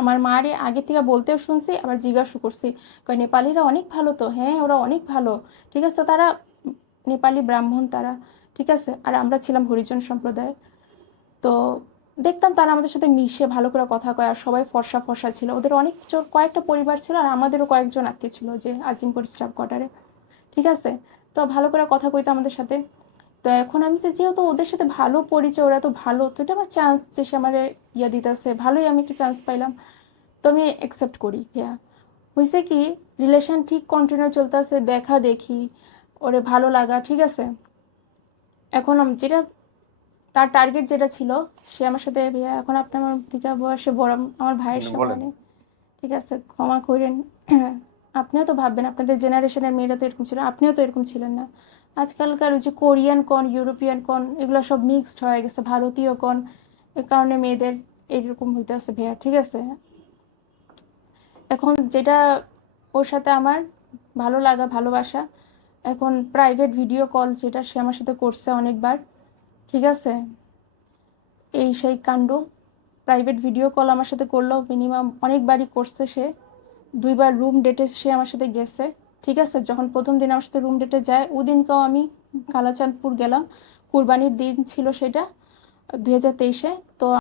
আমার মারে আগে থেকে বলতেও শুনছি, আবার জিজ্ঞাসা করছি, কই নেপালিরা অনেক ভালো তো। হ্যাঁ, ওরা অনেক ভালো, ঠিক আছে। তারা নেপালি ব্রাহ্মণ তারা, ঠিক আছে। আর আমরা ছিলাম হরিজন সম্প্রদায়ের। তো দেখতাম তারা আমাদের সাথে মিশে ভালো করে কথা কয়, আর সবাই ফর্সা ফর্সা ছিল। ওদের অনেক কয়েকটা পরিবার ছিল, আর আমাদেরও কয়েকজন আত্মীয় ছিল যে আজিমপুর স্টাফ কোয়ার্টারে, ঠিক আছে। তো ভালো করে কথা কইতো আমাদের সাথে। তো এখন আমি যেহেতু ওদের সাথে ভালো পরিচয়, ওরা তো ভালো, তো এটা আমার চান্স যে সে আমার ইয়া দিতেছে, ভালোই আমি একটা চান্স পাইলাম, তো আমি অ্যাকসেপ্ট করি ভাইয়া। হয়েছে কি, রিলেশন ঠিক কন্টিনিউ চলতেছে, দেখা দেখি, ওরে ভালো লাগা, ঠিক আছে। এখন যেটা তার টার্গেট যেটা ছিল, সে আমার সাথে ভাইয়া, এখন আপনি আমার থেকে বয়সে বড়, আমার ভাইয়ের বলেন। সমানে, ঠিক আছে, ক্ষমা করেন। আপনিও তো ভাববেন, আপনাদের জেনারেশনের মেয়েরা তো এরকম ছিল, আপনিও তো এরকম ছিলেন না। আজকালকার ওই যে কোরিয়ান কন, ইউরোপিয়ান কন, এগুলো সব মিক্সড হয়ে গেছে, ভারতীয় কন, এ কারণে মেয়েদের এইরকম হইতেছে ভাইয়া, ঠিক আছে। এখন যেটা ওর সাথে আমার ভালো লাগা ভালোবাসা, এখন প্রাইভেট ভিডিও কল যেটা সে আমার সাথে করছে অনেকবার, ঠিক আছে। এই সেই কাণ্ড, প্রাইভেট ভিডিও কল আমার সাথে করলো মিনিমাম অনেকবারই করছে সে। দুইবার রুম ডেটে সে আমার সাথে গেছে, ঠিক আছে। যখন প্রথম দিন আমার সাথে রুম ডেটে যায়, ওদিনকেও আমি কালাচাঁদপুর গেলাম, কুরবানির দিন ছিল সেটা, 2023-এ। তো